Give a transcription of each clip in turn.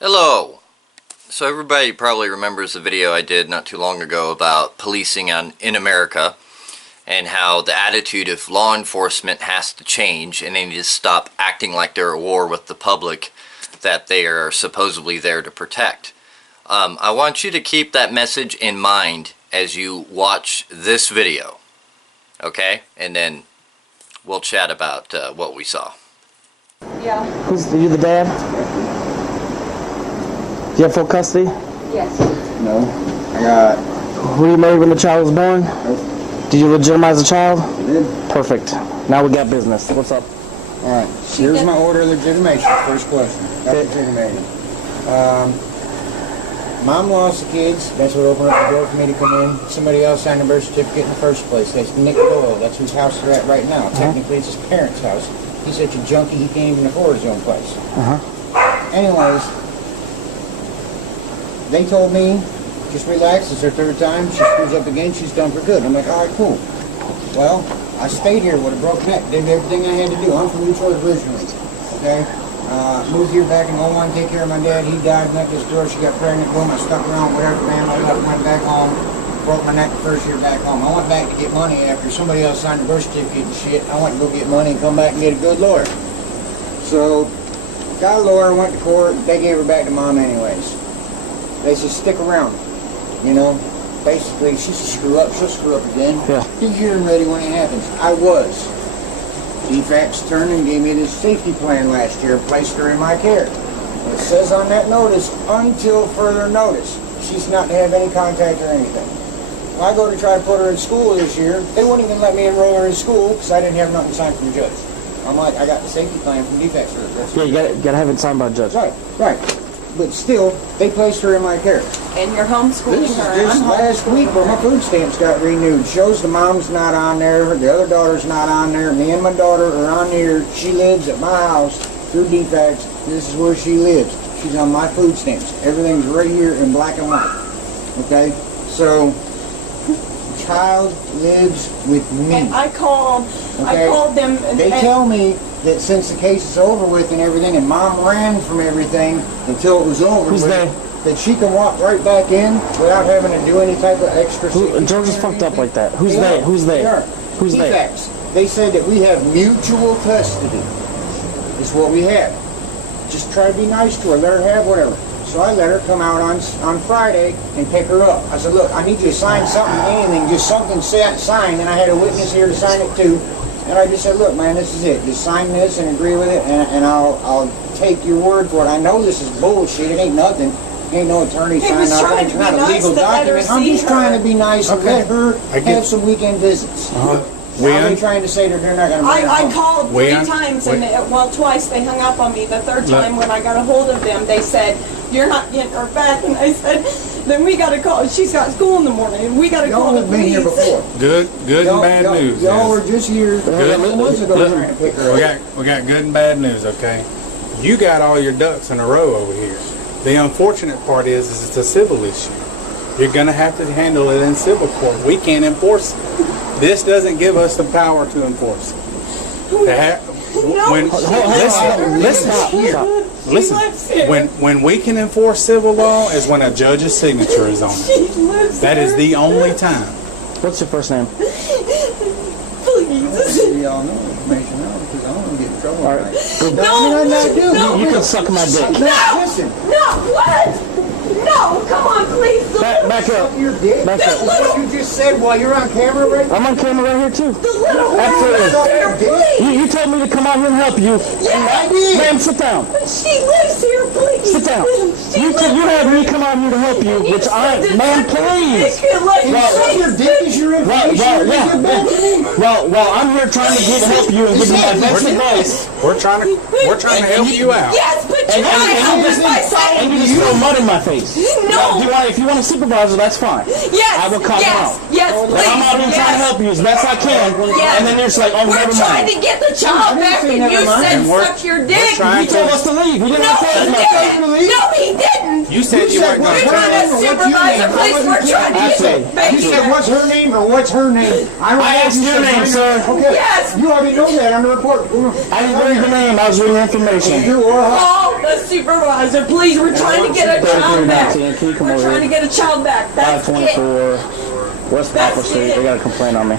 Hello! So everybody probably remembers the video I did not too long ago about policing in America and how the attitude of law enforcement has to change and they need to stop acting like they're at war with the public that they are supposedly there to protect. I want you to keep that message in mind as you watch this video, okay? And then we'll chat about what we saw. Yeah. Are you the dad? Do you have full custody? Yes. No. I got... Were you married when the child was born? Nope. Did you legitimize the child? I did. Perfect. Now we got business. What's up? Alright. Here's my order of legitimation. First question. Got legitimated. Mom lost the kids. That's what opened up the door for me to come in. Somebody else signed a birth certificate in the first place. That's Nick Doyle. That's whose house they're at right now. Technically, it's his parents' house. He's such a junkie, he can't even afford his own place. Anyways, they told me, just relax, it's her third time, she screws up again, she's done for good. I'm like, alright, cool. Well, I stayed here with a broken neck, did everything I had to do. I'm from Detroit originally, okay? Moved here back in 01, take care of my dad, he died, met this girl, she got pregnant, boom, I stuck around, whatever, man, I left, went back home, broke my neck the first year back home. I went back to get money after somebody else signed a birth certificate and shit. I went to go get money and come back and get a good lawyer. So, got a lawyer, went to court, they gave her back to mom anyways. They said, stick around, you know. Basically, she's a screw up, she'll screw up again. Yeah. Be here and ready when it happens. I was. DFACS turned and gave me this safety plan last year, placed her in my care. It says on that notice, until further notice, she's not to have any contact or anything. When I go to try to put her in school this year, they wouldn't even let me enroll her in school because I didn't have nothing signed from the judge. I'm like, I got the safety plan from DFACS for this. Yeah, you gotta have it signed by a judge. Right. But still, they placed her in my care. And you're homeschooling This is her. just last week where my food stamps got renewed. Shows the mom's not on there, the other daughter's not on there. Me and my daughter are on here. She lives at my house through DFACS. This is where she lives. She's on my food stamps. Everything's right here in black and white. Okay? So, child lives with me. And I called them. They tell me that since the case is over with and everything, and mom ran from everything until it was over Who's with, they? that she can walk right back in without having to do any type of extra. George is fucked up like that. Who's they? Who's they? Who's they? DFACS. They said that we have mutual custody. Is what we have. Just try to be nice to her. Let her have whatever. So I let her come out on Friday and pick her up. I said, look, I need you to sign something, anything, just something signed. And I had a witness here to sign it too. And I just said, look, man, this is it. Just sign this and agree with it, and I'll take your word for it. I know this is bullshit. It ain't nothing. Ain't no attorney signing out. It's not a legal document. I'm just trying to be nice and let her have some weekend visits. Now they're trying to say that they're not going to bring her home. I called three times, and twice they hung up on me. The third time when I got a hold of them, they said, you're not getting her back. And I said, then we got to call. She's got school in the morning, and we got to call the police. Y'all have been here before. Good and bad news. Y'all were just here a couple months ago trying to pick her up. We got good and bad news, okay? You got all your ducks in a row over here. The unfortunate part is it's a civil issue. You're going to have to handle it in civil court. We can't enforce it. This doesn't give us the power to enforce it. Listen. When we can enforce civil law is when a judge's signature is on it. That is the only time. What's your first name? Please. Y'all know information now because I don't want to get in trouble. All right. No. You can suck my dick. No. Listen. No. What? No. Come on, please. Back up. Your dick. Back up. What you just said while you're on camera right now? I'm on camera right here too. The little one. Absolutely. You told me to come out here and help you. I did. Ma'am, sit down. She lives here, please. Sit down. You had me come out here to help you, which ma'am, please. Your dick is your information. Well, I'm here trying to help you and give you my best advice. We're trying to help you out. Yes, but you and you just throw mud in my face. No. If you want a supervisor, that's fine. Yes. I will call you out. Yes, please. I'm out here trying to help you as best I can. Yes. And then you're just like, oh, we're never trying mind. to get the child back, and you said suck your dick. You told us to leave. You didn't No, tell he us didn't. No, he didn't. You said you weren't going We're to trying to supervise the place. We're trying to get it back You said, here. what's her name or what's her name? I asked your name, sir. Okay. Yes. You already know that on the report. I didn't read the name. I was reading information. You or her. Oh, The supervisor, please, we're trying to get a child back. Can you come We're over trying to here? get a child back. That's it. 524 West Poplar That's Street. it. They got a complaint on me.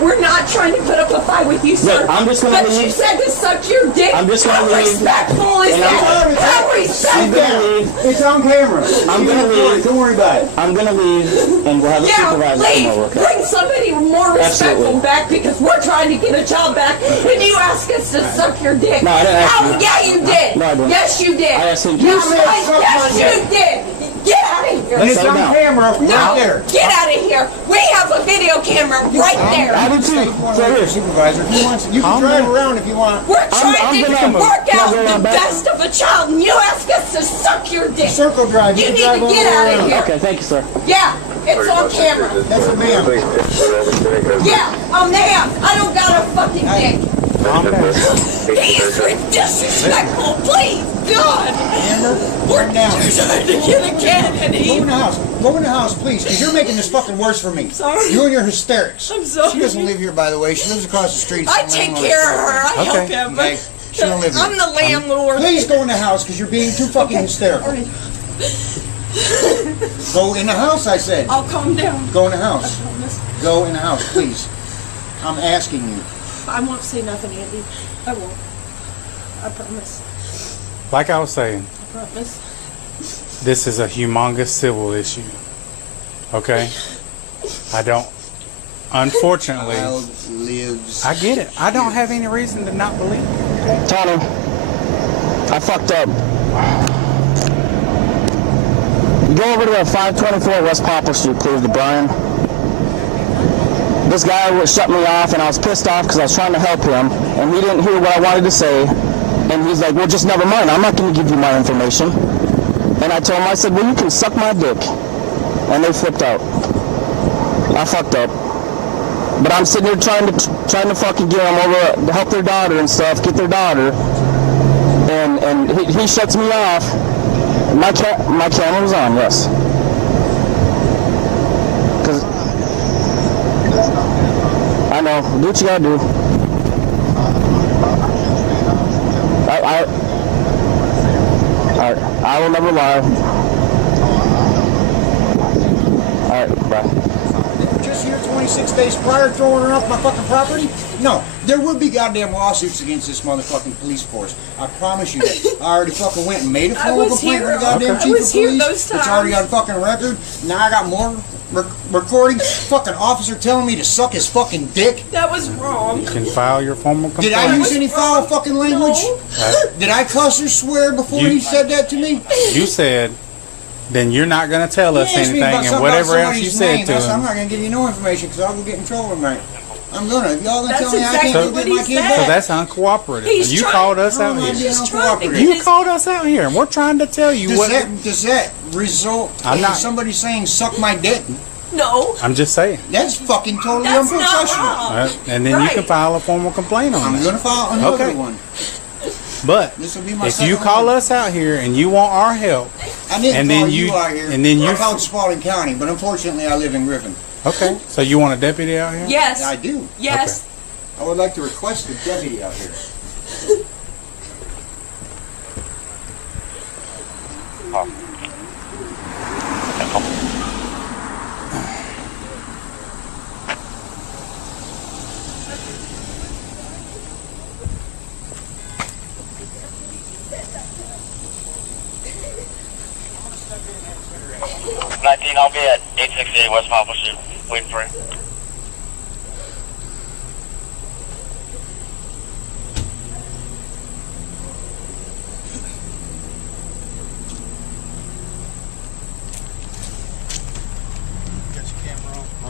We're not trying to put up a fight with you, sir. Look, I'm just gonna but leave. you said to suck your dick. I'm just gonna How leave. respectful is And that? How I'm respectful? gonna leave. It's on camera. I'm gonna leave. Don't worry about it. I'm gonna leave, and we'll have the Yeah, supervisor please come over. Okay? bring somebody more respectful Absolutely. back because we're trying to get a child back, and you ask us to suck your dick. No, I didn't ask Oh, you. yeah, you did. No, I didn't. Yes, you did. I asked him to. You You said lied. suck Yes, my you did. Get out of here. And it's Settle on down. camera right No, there. get out of here. We have a video camera right there. I did too. State one Right with here. your supervisor. If he wants, you can Calm drive down. around if you want. We're trying I'm to gonna work go out around the back. best of a child, and you ask us to suck your dick. Circle drive. You can need drive to all get the way out of around. here. Okay, thank you, sir. Yeah, it's on camera. That's a man. Yeah, I'm there. I don't got a fucking dick. Calm down. He is disrespectful. Please, God. Amber, We're calm down. trying to get a kid, and Go he. in the house. Go in the house, please, because you're making this fucking worse for me. Sorry. You and your hysterics. I'm sorry. She doesn't live here, by the way. She lives across the street. I take care of her. I help Okay. him. Okay. She don't live here. I'm the landlord. Please go in the house, because you're being too fucking hysterical. All right, Go in the house, I said. I'll calm down. Go in the house. I promise. Go in the house, please. I'm asking you. I won't say nothing, Andy. I won't. I promise. Like I was saying, I promise. this is a humongous civil issue. Okay? I don't. Unfortunately, Child lives. I get it. I don't have any reason to not believe it. Tony, I fucked up. Go over to 524 West Poplar Street, please, to Brian. This guy shut me off, and I was pissed off because I was trying to help him, and he didn't hear what I wanted to say. And he's like, well, just never mind. I'm not going to give you my information. And I told him, I said, well, you can suck my dick. And they flipped out. I fucked up. But I'm sitting here trying to fucking get them over to help their daughter and stuff, get their daughter. And he shuts me off. My camera was on, yes. 'Cause I know, do what you gotta do. I will never lie. Alright, bye. Just here 26 days prior throwing her off my fucking property? No, there will be goddamn lawsuits against this motherfucking police force. I promise you that. I already fucking went and made a I formal was complaint here. to the goddamn I chief was of here police. those It's already on times. fucking record. Now I got more recordings. Fucking officer telling me to suck his fucking dick. That was wrong. You can file your formal Did complaint. I use any foul fucking language? No. Did I cuss or swear before You- he said that to me? You said, then you're not going to tell us He asked me anything, about and something whatever about else you somebody's said name. to I said, I'm him. not gonna give you no information because I'll get in trouble tonight. I'm gonna. If y'all gonna That's tell me I exactly can't what get he my kid said. So back. that's uncooperative. He's You trying- called us How out am I here. being He's trying to uncooperative? get You his- called us out here, and we're trying to tell you what. Does that result I'm in not- somebody saying suck my dick? No. I'm just saying. That's fucking totally That's not unprofessional. wrong. And then you can Right. file a formal complaint on I'm it. gonna file another Okay. one. But This will be my if you second call one. us out here and you want our help, I didn't and call then you you- out here. and then you- I called Spalding County, but unfortunately I live in Griffin. okay. So you want a deputy out here? Yes. I do. Yes. I would like to request a deputy out here. I'll be at 868 West Poplar Street, waiting for you.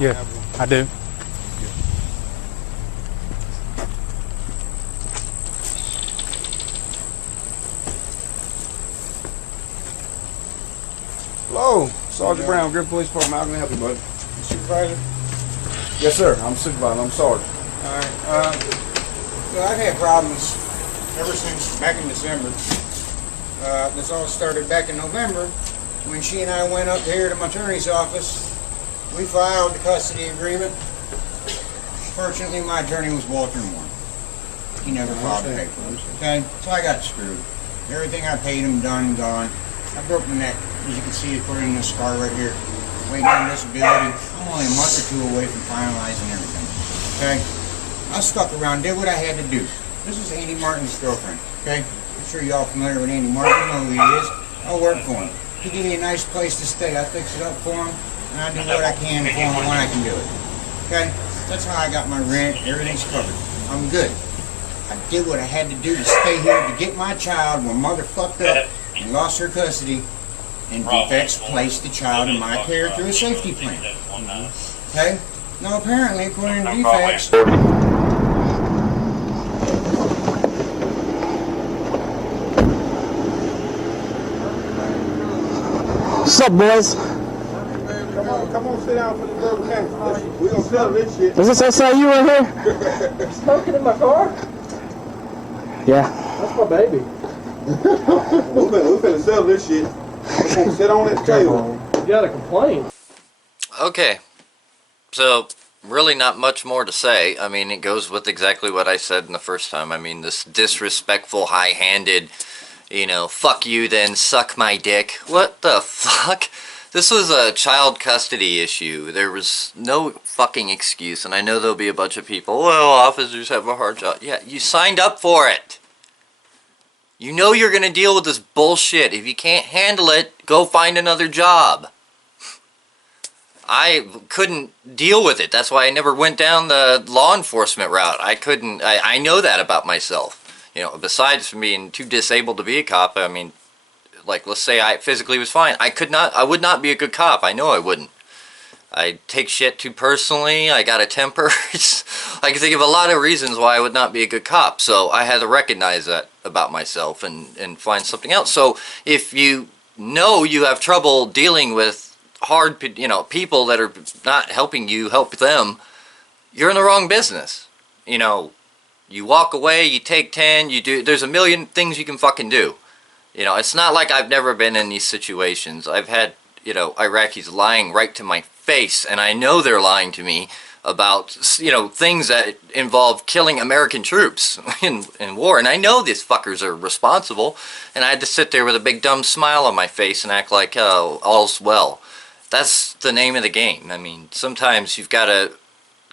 Yeah, I do. Hello, Sergeant Brown, Griffin Police Department. How can I help you, bud? Supervisor? Yes, sir. I'm supervisor. I'm sorry. Alright, well, I've had problems ever since back in December. This all started back in November when she and I went up here to my attorney's office. We filed the custody agreement. Fortunately, my attorney was Walter Moore. He never filed the paperwork. Okay, so I got screwed. Everything I paid him, done and gone. I broke my neck, as you can see, according to the scar right here. Waiting on disability. I'm only a month or two away from finalizing everything. Okay? I stuck around, did what I had to do. This is Andy Martin's girlfriend. Okay? I'm sure y'all familiar with Andy Martin. You know who he is. I work for him. He give me a nice place to stay. I fix it up for him, and I do what I can for him when I can do it. Okay? That's how I got my rent. Everything's covered. I'm good. I did what I had to do to stay here to get my child when mother fucked up and lost her custody, and Defects placed the child in my care through a safety plan. Okay? Now apparently, according to Defects, What's up, boys? Come on, sit down for the little camp. We gonna sell this shit. Is this SIU right here? Smoking in my car? Yeah. That's my baby. We finna sell this shit. We're gonna sit on this table. You got a complaint? Okay, so really not much more to say. I mean, it goes with exactly what I said in the first time. I mean, this disrespectful, high-handed, you know, fuck you then suck my dick. What the fuck? This was a child custody issue. There was no fucking excuse, and I know there'll be a bunch of people, well, officers have a hard job. Yeah, you signed up for it. You know you're gonna deal with this bullshit. If you can't handle it, go find another job. I couldn't deal with it. That's why I never went down the law enforcement route. I know that about myself. You know, besides from being too disabled to be a cop, I mean, like, let's say I physically was fine. I would not be a good cop. I know I wouldn't. I take shit too personally. I got a temper. I can think of a lot of reasons why I would not be a good cop. So I had to recognize that about myself and find something else. So if you know you have trouble dealing with hard, you know, people that are not helping you help them, you're in the wrong business. You know, you walk away, you take 10, you do, there's a million things you can fucking do. You know, it's not like I've never been in these situations. I've had, you know, Iraqis lying right to my face, and I know they're lying to me about, you know, things that involve killing American troops in war, and I know these fuckers are responsible, and I had to sit there with a big dumb smile on my face and act like, oh, all's well. That's the name of the game. I mean, sometimes you've got to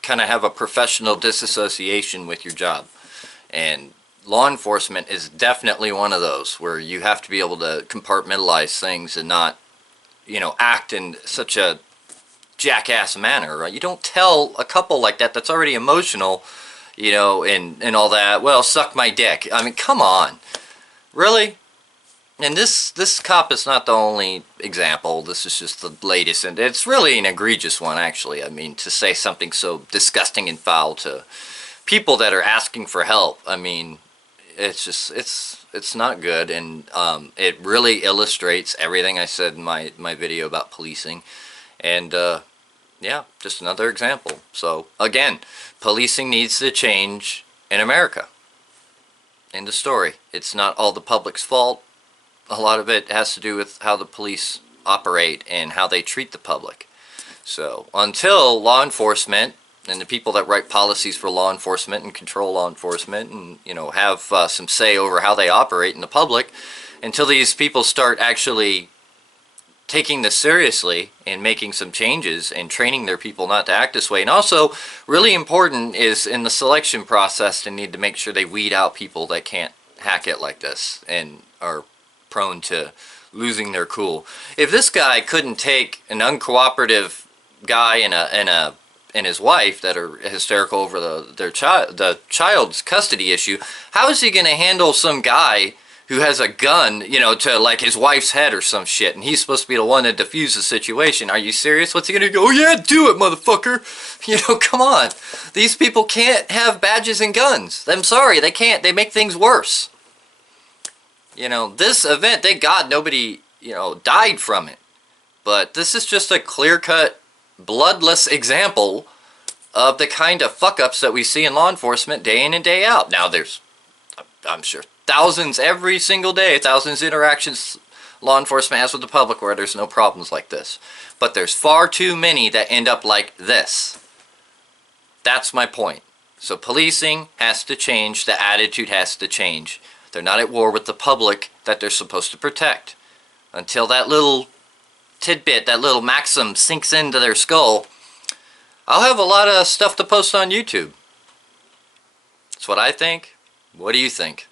kind of have a professional disassociation with your job, and law enforcement is definitely one of those where you have to be able to compartmentalize things and not, you know, act in such a jackass manner, right? You don't tell a couple like that that's already emotional, you know, and all that, well, suck my dick. I mean, come on. Really? And this cop is not the only example. This is just the latest, and it's really an egregious one, actually. I mean, to say something so disgusting and foul to people that are asking for help, I mean, it's just, it's not good, and it really illustrates everything I said in my video about policing, and yeah, just another example. So again, policing needs to change in America. End of story. It's not all the public's fault. A lot of it has to do with how the police operate and how they treat the public. So until law enforcement and the people that write policies for law enforcement and control law enforcement and, you know, have some say over how they operate in the public, until these people start actually taking this seriously and making some changes and training their people not to act this way. And also, really important is in the selection process, they need to make sure they weed out people that can't hack it like this and are prone to losing their cool. If this guy couldn't take an uncooperative guy and his wife that are hysterical over the child's custody issue, how is he going to handle some guy who has a gun, you know, to like his wife's head or some shit, and he's supposed to be the one to defuse the situation? Are you serious? What's he gonna go, oh yeah, do it, motherfucker? You know, come on. These people can't have badges and guns. I'm sorry, they can't. They make things worse. You know, this event, thank God nobody, you know, died from it. But this is just a clear-cut, bloodless example of the kind of fuck-ups that we see in law enforcement day in and day out. Now there's, I'm sure, thousands every single day, thousands of interactions law enforcement has with the public where there's no problems like this. But there's far too many that end up like this. That's my point. So policing has to change. The attitude has to change. They're not at war with the public that they're supposed to protect. Until that little tidbit, that little maxim sinks into their skull, I'll have a lot of stuff to post on YouTube. That's what I think. What do you think?